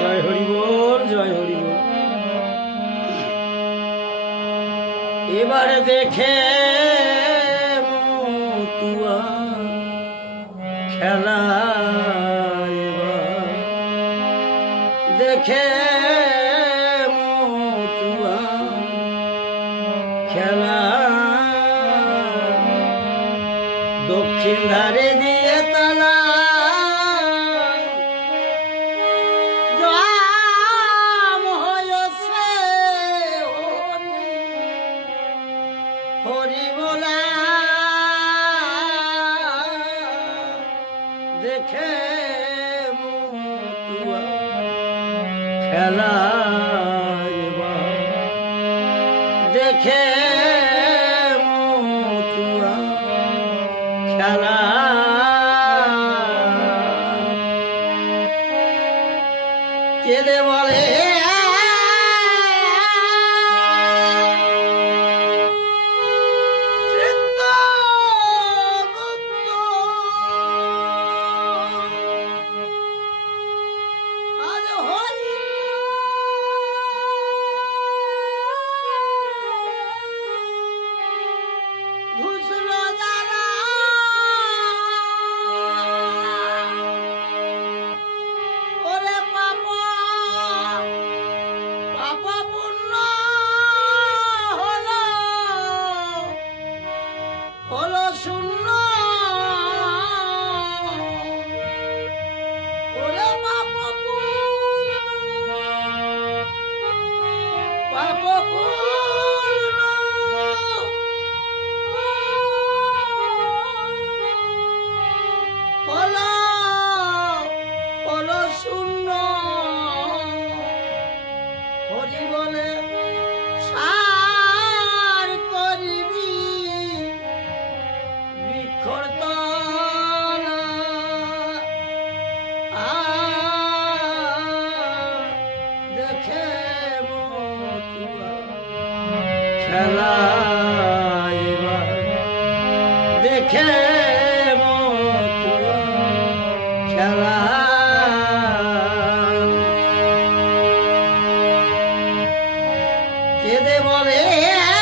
জয় হরি বল, জয় হরি বল। এবার দেখে মতুয়া খেলা দেখে মতুয়া খেলা। দক্ষিণ ধারে দেখে খেলা pouco. 绝对不能。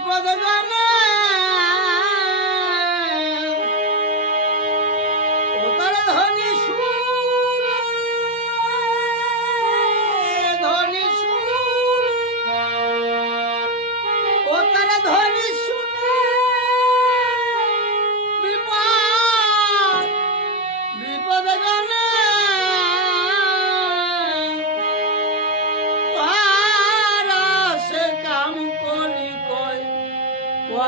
cuando no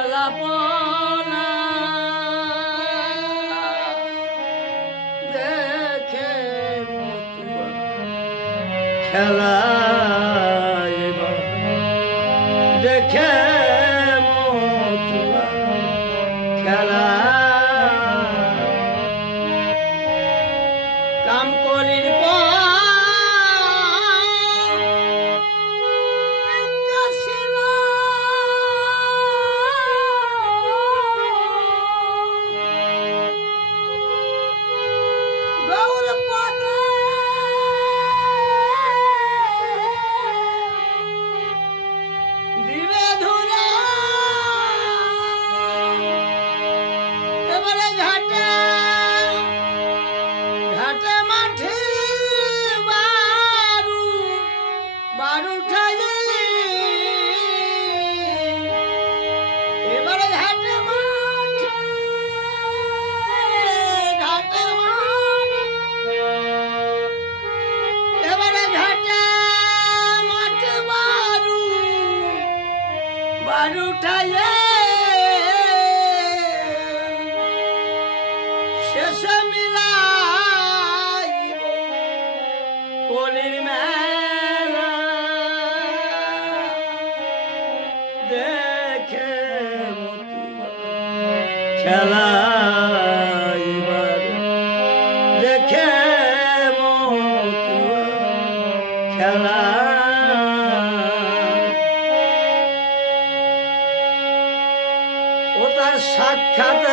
কলাপনা দেখে খেলা কলির দেখে খেলা দেখে খেলা। ও সাক্ষাৎ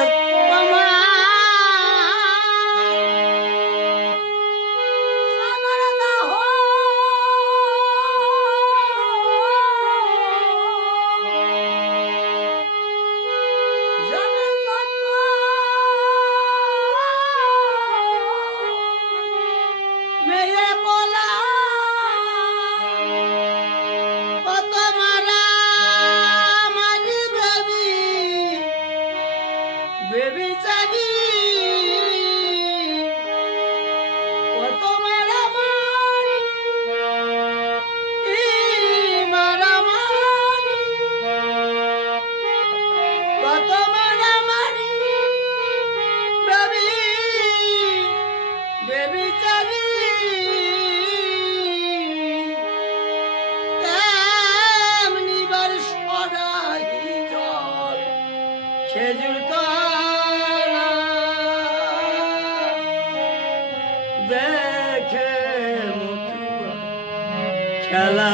me llevo খেলা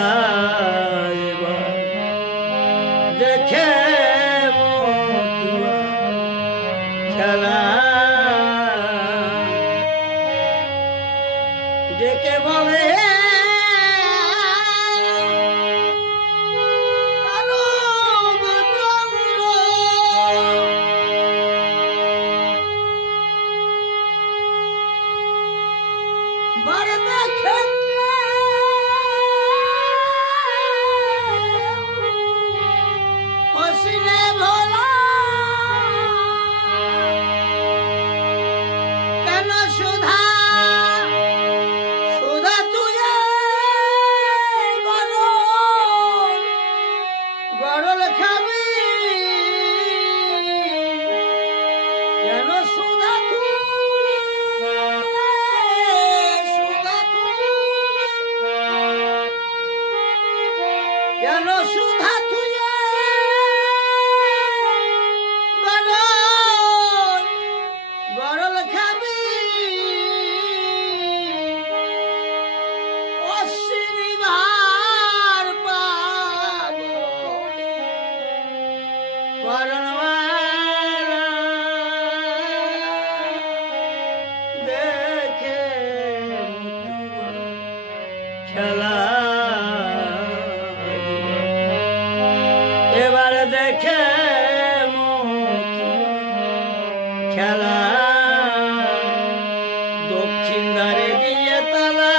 খেলা। এবার দেখে খেলা। দক্ষিণ ধারে দিয়ে তালা।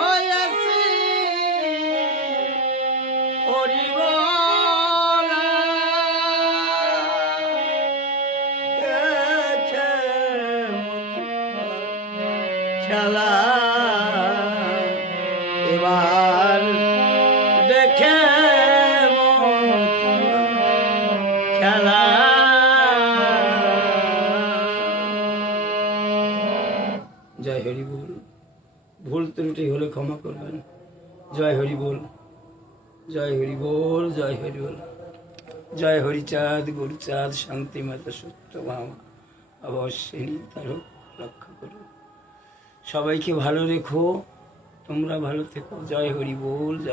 হয়েছে হরিবলা জয় হরি বল। ভুল ত্রুটি হলে ক্ষমা করবেন। জয় হরি বল। জয় হরি বল, জয় হরি বল। জয় হরিচাঁদ গুরুচাঁদ শান্তি মাতা সত্য মামা। অবশ্যই তার রক্ষা করো সবাইকে ভালো রেখো। তোমরা ভালো থেকো। জয় হরি বল, জয়